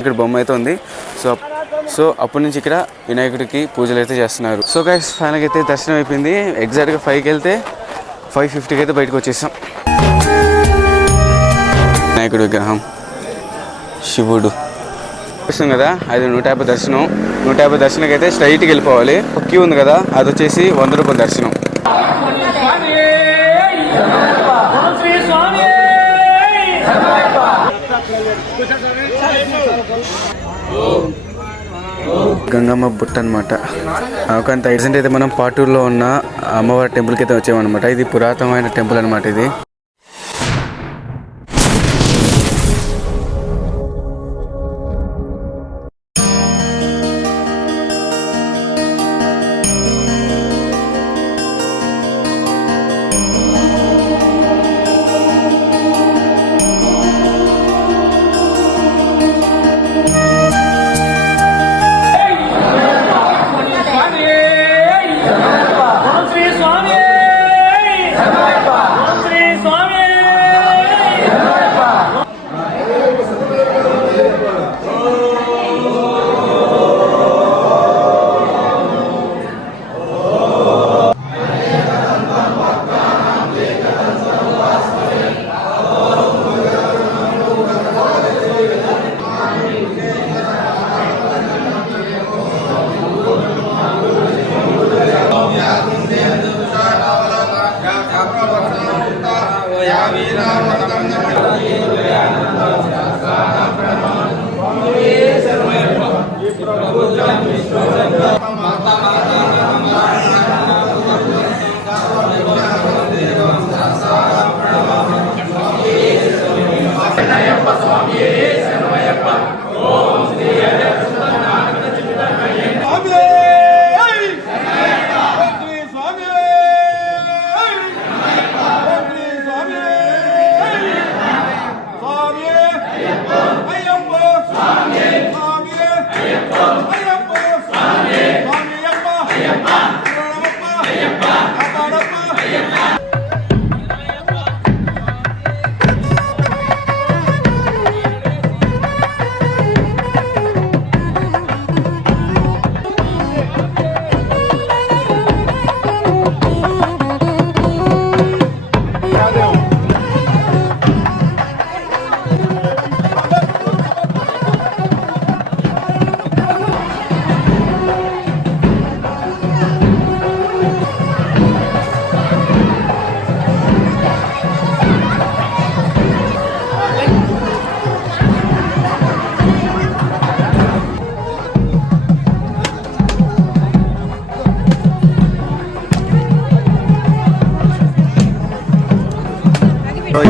ఇక్కడ బొమ్మ అయితే ఉంది. సో అప్పటి నుంచి ఇక్కడ వినాయకుడికి పూజలు అయితే చేస్తున్నారు. సో గైస్ ఫైనల్గా అయితే దర్శనం అయిపోయింది. ఎగ్జాక్ట్గా 5కి వెళ్తే 5:50కి అయితే బయటకు వచ్చేసాం. వినాయకుడి విగ్రహం, శివుడు చూస్తాం కదా, అది 150 దర్శనం. 150 దర్శనంకి అయితే స్ట్రైట్కి వెళ్ళిపోవాలి. క్యూ ఉంది కదా, అది వచ్చేసి 100 రూపాయల దర్శనం. గంగమ్మ బుట్ట అనమాట. కొంత ఎగ్జెంట్ అయితే మనం పాటూరులో ఉన్న అమ్మవారి టెంపుల్కి అయితే వచ్చామన్నమాట. ఇది పురాతనమైన టెంపుల్ అనమాట. ఇది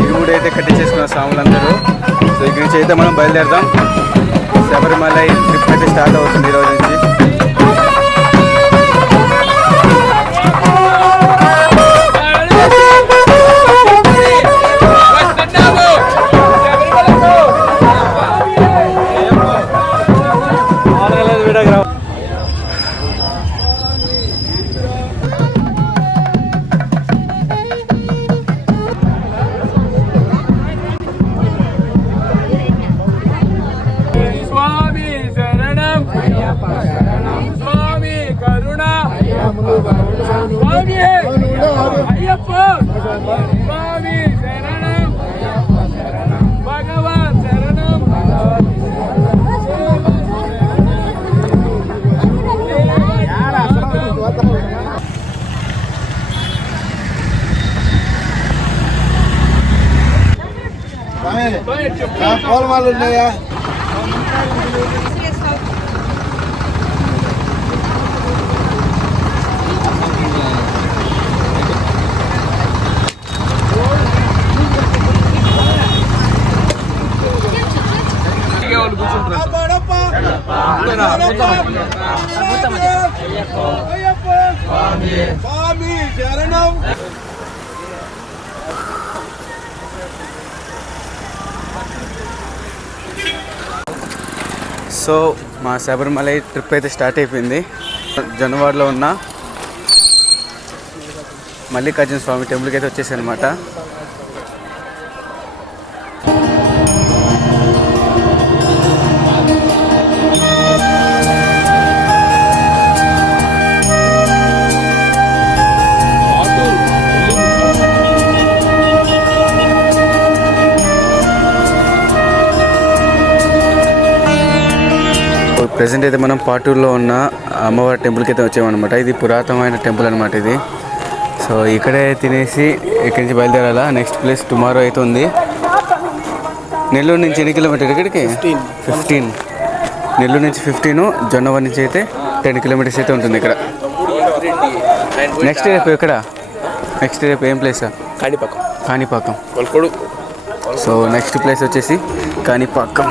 ఇరుముడి అయితే కట్టించేసుకున్న స్వాములందరూ. సో ఇక్కడి నుంచి అయితే మనం బయలుదేరదాం. శబరిమల ట్రిప్ అయితే స్టార్ట్ అవుతుంది ఈరోజు నుంచి. పోలమాలు ఉన్నాయా? స్వామి శరణం. సో మా శబరిమల ట్రిప్ అయితే స్టార్ట్ అయిపోయింది. జనవాడలో ఉన్న మల్లికార్జున స్వామి టెంపుల్కి అయితే వచ్చేసాయి అనమాట. ప్రజెంట్ అయితే మనం పాటూరులో ఉన్న అమ్మవారి టెంపుల్కి అయితే వచ్చామన్నమాట. ఇది పురాతనమైన టెంపుల్ అనమాట ఇది. సో ఇక్కడే తినేసి ఇక్కడి నుంచి బయలుదేరాలా. నెక్స్ట్ ప్లేస్ టుమారో అయితే ఉంది. నెల్లూరు నుంచి ఎన్ని కిలోమీటర్ ఇక్కడికి? 15. నెల్లూరు నుంచి 15, జొన్నవారి నుంచి అయితే 10 కిలోమీటర్స్ అయితే ఉంటుంది ఇక్కడ. నెక్స్ట్ రేపు ఎక్కడ? నెక్స్ట్ రేపు ఏం place? Kanipakam. So next place వచ్చేసి కాణిపాకం.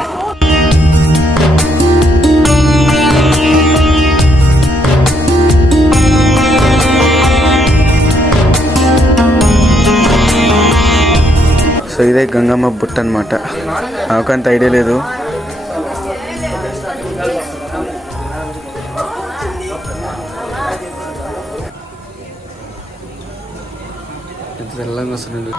సో ఇదే గంగమ్మ బుట్ట అనమాట. నాకంత ఐడియా లేదు. ఎంత తెల్లంగా వస్తుంది.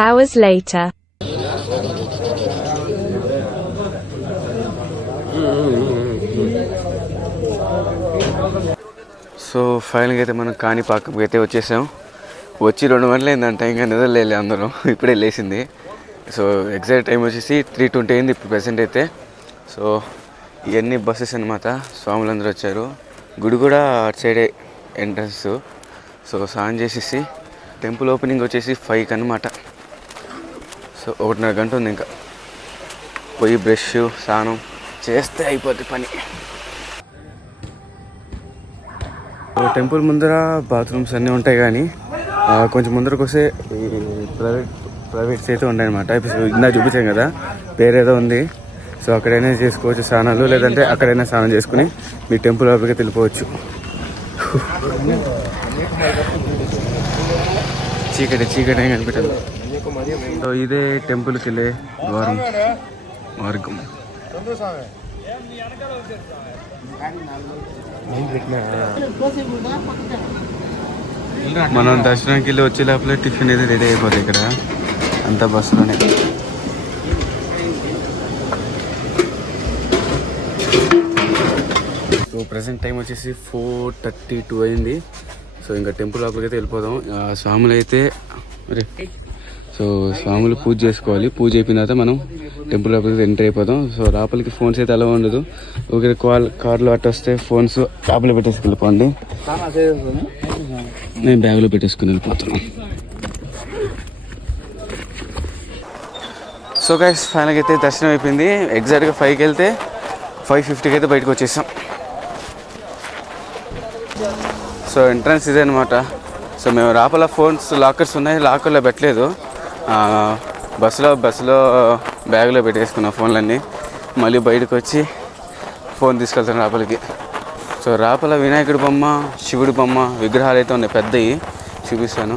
Hours later. సో ఫైనల్గా అయితే మనం కాణిపాకంకి అయితే వచ్చేసాం. వచ్చి 2 గంటలు అయిందంట. ఇంకా నిద్రలేలే అందరూ, ఇప్పుడే లేచింది. సో ఎగ్జాక్ట్ టైం వచ్చేసి 3:20 అయింది ఇప్పుడు ప్రెసెంట్ అయితే. సో ఇవన్నీ బస్సెస్ అనమాట. స్వాములందరూ వచ్చారు. గుడి కూడా అటు సైడే ఎంట్రన్స్. సో స్నానం చేసేసి టెంపుల్ ఓపెనింగ్ వచ్చేసి 5కి అనమాట. సో 1.5 గంట ఉంది. ఇంకా పోయి బ్రష్ స్నానం చేస్తే అయిపోద్ది పని. టెంపుల్ ముందర బాత్రూమ్స్ అన్నీ ఉంటాయి, కానీ కొంచెం ముందరకు వస్తే ఈ ప్రైవేట్స్ అయితే ఉన్నాయన్నమాట. ఇప్పుడు ఇందా చూపించాం కదా, పేరేదో ఉంది. సో అక్కడైనా చేసుకోవచ్చు స్నానాలు, లేదంటే అక్కడైనా స్నానం చేసుకుని మీ టెంపుల్ లోపలికి వెళ్ళిపోవచ్చు. చీకటి కనిపెట్టాలి. సో ఇదే టెంపుల్కి వెళ్ళే మార్గం. మనం దర్శనానికి వెళ్ళి వచ్చే లోపల టిఫిన్ అయితే రెడీ అయిపోతుంది ఇక్కడ అంతా బస్సులోనే. సో ప్రజెంట్ టైం వచ్చేసి 4:32 అయింది. సో ఇంకా టెంపుల్ లోపలికి అయితే వెళ్ళిపోదాం. స్వాములు అయితే సో స్వాములు పూజ చేసుకోవాలి. పూజ అయిపోయిన తర్వాత మనం టెంపుల్ లోపలికి ఎంటర్ అయిపోదాం. సో లోపలికి ఫోన్స్ అయితే అలా ఉండదు. ఒకరి కార్లో అట్ట వస్తే ఫోన్స్ లోపల పెట్టేసుకు వెళ్ళిపోండి. నేను బ్యాగ్లో పెట్టేసుకుని వెళ్ళిపోతున్నాను. సో గైస్ ఫైనల్గా అయితే దర్శనం అయిపోయింది. ఎగ్జాక్ట్గా 5కి వెళ్తే 5:50కి అయితే బయటకు వచ్చేసాం. సో ఎంట్రన్స్ ఇదే అనమాట. సో మేము లోపల ఫోన్స్ లాకర్స్ ఉన్నాయి, లాకర్లో పెట్టలేదు. బస్సులో బ్యాగ్లో పెట్టేసుకున్నాం ఫోన్లన్నీ. మళ్ళీ బయటకు వచ్చి ఫోన్ తీసుకెళ్తాను లోపలికి. సో లోపల వినాయకుడి బొమ్మ, శివుడి బొమ్మ విగ్రహాలు అయితే ఉన్నాయి, పెద్దవి చూపిస్తాను.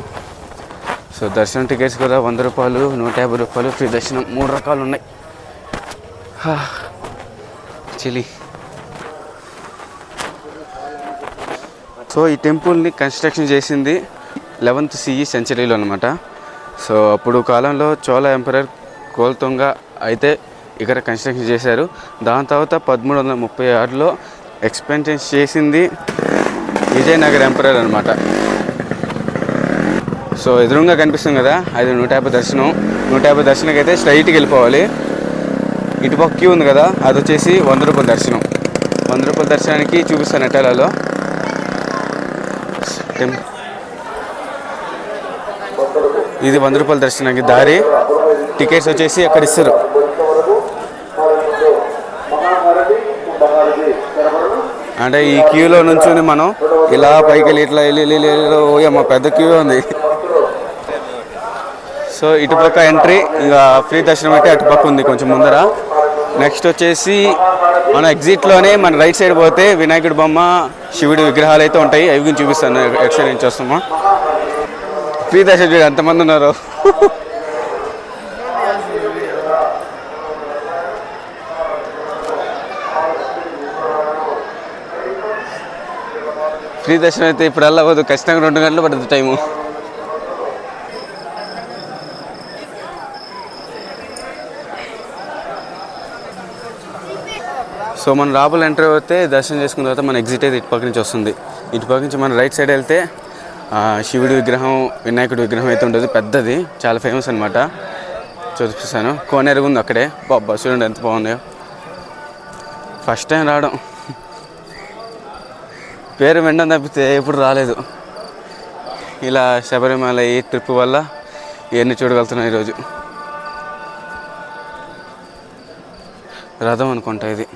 సో దర్శనం టికెట్స్ కూడా 100 రూపాయలు, 150 రూపాయలు ఫ్రీ దర్శనం, 3 రకాలు ఉన్నాయి. చెలి. సో ఈ టెంపుల్ని కన్స్ట్రక్షన్ చేసింది 11th CE సెంచరీలో అనమాట. సో అప్పుడు కాలంలో చోళ ఎంపరర్ కోల్తుంగ అయితే ఇక్కడ కన్స్ట్రక్షన్ చేశారు. దాని తర్వాత 1336లో ఎక్స్పెన్షన్ చేసింది విజయనగర ఎంపరర్ అనమాట. సో ఎదురుగా కనిపిస్తుంది కదా, అది 150 దర్శనం. 150 దర్శనంకి అయితే స్ట్రైట్కి వెళ్ళిపోవాలి. ఇటుపక్క క్యూ ఉంది కదా, అది వచ్చేసి 100 రూపాయల దర్శనం. 100 రూపాయల దర్శనానికి చూపిస్తాను ఎటాలలో. ఇది 100 రూపాయల దర్శనానికి దారి. టికెట్స్ వచ్చేసి అక్కడ ఇస్తారు. అంటే ఈ క్యూలో నుంచి మనం ఇలా పైకి వెళ్ళి ఇట్లా వెళ్ళి ఓయమ్మ పెద్ద క్యూ ఉంది. సో ఇటుపక్క ఎంట్రీ, ఇక ఫ్రీ దర్శనం అయితే అటుపక్క ఉంది కొంచెం ముందర. నెక్స్ట్ వచ్చేసి మన ఎగ్జిట్లోనే మన రైట్ సైడ్ పోతే వినాయకుడి బొమ్మ, శివుడి విగ్రహాలు అయితే ఉంటాయి. అవి గురించి చూపిస్తాను ఎట్ సైడ్ నుంచి వస్తామా. ఫ్రీ దర్శనం ఎంతమంది ఉన్నారు. ఫ్రీ దర్శనం అయితే ఇప్పుడు వెళ్ళవద్దు, ఖచ్చితంగా 2 గంటలు పడుతుంది టైము. సో మనం లోపల ఎంటర్ అవుతే దర్శనం చేసుకున్న తర్వాత మన ఎగ్జిట్ అయితే ఇటుపక్క నుంచి వస్తుంది. ఇటుపక్క నుంచి మన రైట్ సైడ్ వెళ్తే శివుడి విగ్రహం, వినాయకుడి విగ్రహం అయితే ఉంటుంది. పెద్దది, చాలా ఫేమస్ అనమాట. చూపిస్తాను. కోనేరు ఉంది అక్కడే. బాబా చూడండి ఎంత బాగుందో. ఫస్ట్ టైం రావడం, పేరు వినడం తప్పితే ఎప్పుడు రాలేదు. ఇలా శబరిమల ఈ ట్రిప్ వల్ల ఇవన్నీ చూడగలుగుతున్నాం. ఈరోజు రథం అనుకుంటా ఇది.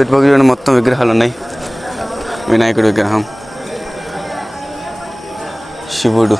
ఇటుపక్క చూడండి, మొత్తం విగ్రహాలు ఉన్నాయి. వినాయకుడి విగ్రహం, శివుడు.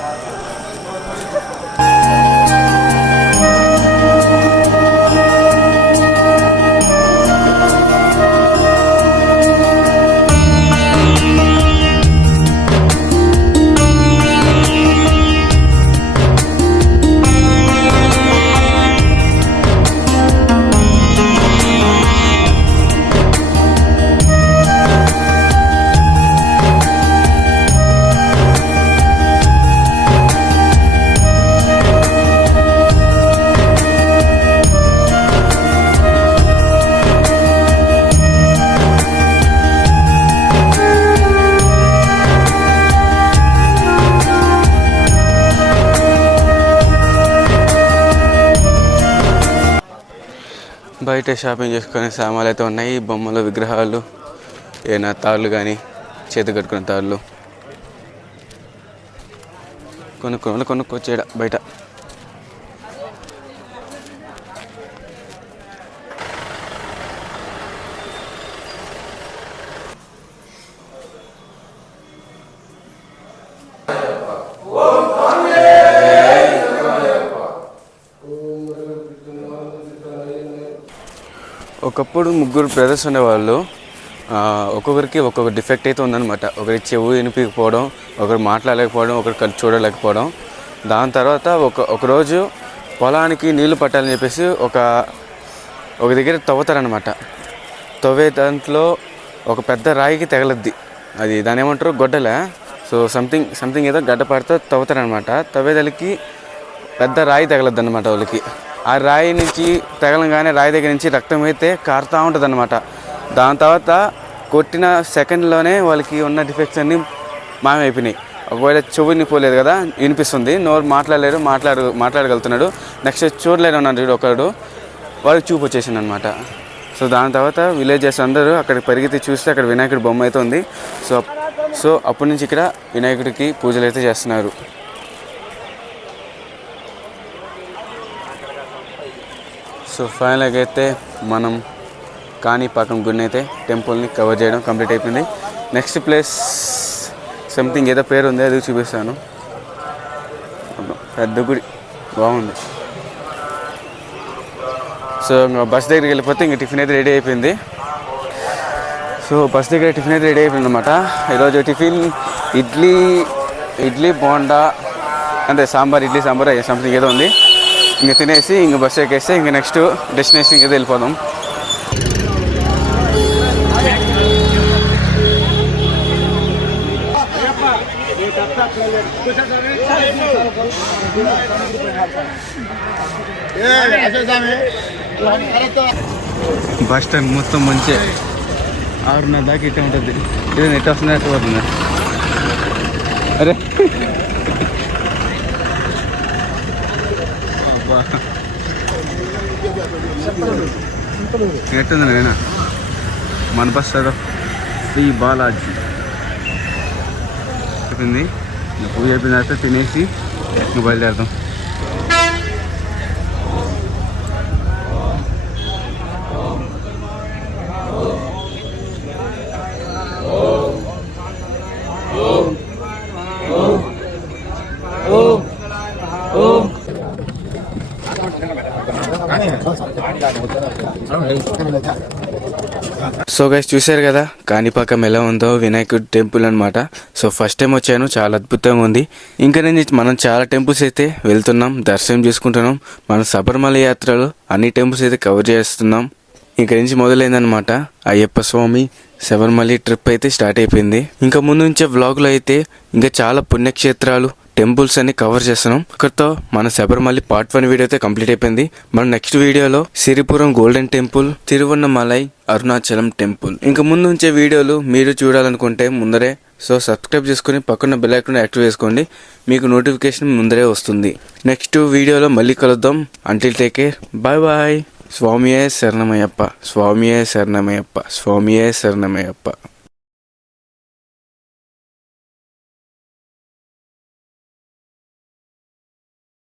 బయట షాపింగ్ చేసుకునే సామాన్లు అయితే ఉన్నాయి. బొమ్మలు, విగ్రహాలు, ఏమైనా తాళ్ళు కానీ, చేతి కట్టుకునే తాళ్ళు కొనుక్కొచ్చేడ బయట. ఒకప్పుడు ముగ్గురు బ్రదర్స్ ఉండేవాళ్ళు. ఒక్కొక్కరికి ఒక్కొక్క డిఫెక్ట్ అయితే ఉందన్నమాట. ఒకరి చెవు వినిపించకపోవడం, ఒకరు మాట్లాడలేకపోవడం, ఒకరు కళ్ళు చూడలేకపోవడం. దాని తర్వాత ఒకరోజు పొలానికి నీళ్లు పట్టాలని చెప్పేసి ఒక దగ్గర తవ్వుతారనమాట. తవ్వే దాంట్లో ఒక పెద్ద రాయికి తగలద్ది. అది దాని ఏమంటారు, గొడ్డలే. సో సంథింగ్ ఏదో గడ్డ పడితే తవ్వుతారనమాట. తవ్వేదలకి పెద్ద రాయి తగలద్దు అనమాట వాళ్ళకి. ఆ రాయి నుంచి తగలంగానే రాయి దగ్గర నుంచి రక్తం అయితే కారుతూ ఉంటుంది అనమాట. దాని తర్వాత కొట్టిన సెకండ్లోనే వాళ్ళకి ఉన్న డిఫెక్ట్స్ అన్నీ మాయమైపోయినాయి. ఒకవేళ చెవుని పోలేదు కదా, వినిపిస్తుంది. నోరు మాట్లాడగలుగుతున్నాడు. నెక్స్ట్ చూడలేడు అన్నాడు ఒకడు, వాడికి చూపు వచ్చేసింది అనమాట. సో దాని తర్వాత విలేజెస్ అందరూ అక్కడికి పరిగెత్తి చూస్తే అక్కడ వినాయకుడి బొమ్మ అయితే ఉంది. సో అప్పటి నుంచి ఇక్కడ వినాయకుడికి పూజలు అయితే చేస్తున్నారు. సో ఫైనల్గా అయితే మనం కాణిపాకం గుడిని అయితే టెంపుల్ని కవర్ చేయడం కంప్లీట్ అయిపోయింది. నెక్స్ట్ ప్లేస్ సంథింగ్ ఏదో పేరు ఉంది, అది చూపిస్తాను. పెద్ద గుడి బాగుంది. సో బస్ దగ్గరికి వెళ్ళిపోతే ఇంక టిఫిన్ అయితే రెడీ అయిపోయింది. సో బస్ దగ్గర టిఫిన్ అయితే రెడీ అయిపోయింది అనమాట. ఈరోజు టిఫిన్ ఇడ్లీ బోండా, అంటే ఇడ్లీ సాంబార్ సంథింగ్ ఏదో ఉంది. ఇంక తినేసి ఇంక బస్సు ఎక్కేస్తే ఇంక నెక్స్ట్ డెస్టినేషన్ ఏదో వెళ్ళిపోదాం. బస్ స్టాండ్ మొత్తం మంచిగా 6:30 దాకా ఇట్టే ఉంటుంది. ఇది నెట్ వస్తుంది, నెట్ పోతుంది. అరే ఎట్టుంది నేనా మన బస్ చదువు శ్రీ బాలాజీ చెప్పింది. పూజ అయిపోయిన తర్వాత తినేసి బయలుదేరుతాం. సో గైస్ చూశారు కదా కాణిపాకం ఎలా ఉందో, వినాయకుడి టెంపుల్ అనమాట. సో ఫస్ట్ టైం వచ్చాను, చాలా అద్భుతంగా ఉంది. ఇంకా నేను మనం చాలా టెంపుల్స్ అయితే వెళ్తున్నాం, దర్శనం చేసుకుంటున్నాం. మన శబరిమల యాత్రలో అన్ని టెంపుల్స్ అయితే కవర్ చేస్తున్నాం. ఇక్కడ నుంచి మొదలైందనమాట అయ్యప్ప స్వామి శబరిమల ట్రిప్ అయితే స్టార్ట్ అయిపోయింది. ఇంకా ముందు నుంచే వ్లాగ్లో అయితే ఇంకా చాలా పుణ్యక్షేత్రాలు, టెంపుల్స్ అన్ని కవర్ చేస్తున్నాం. ఇక్కడతో మన శబరిమల పార్ట్ 1 వీడియో అయితే కంప్లీట్ అయిపోయింది. మన నెక్స్ట్ వీడియోలో Siripuram golden temple, Tiruvannamalai Arunachalam temple, ఇంకా ముందు నుంచే వీడియోలు మీరు చూడాలనుకుంటే ముందరే సబ్స్క్రైబ్ చేసుకుని పక్కన బెల్ ఐకాన్ యాక్టివ్ చేసుకోండి, మీకు నోటిఫికేషన్ ముందరే వస్తుంది. నెక్స్ట్ వీడియోలో మళ్ళీ కలుద్దాం. Until take care, bye bye. స్వామియే శరణమయ్యప్ప, స్వామియే శరణమయ్యప్ప, స్వామియే శరణమయ్యప్ప.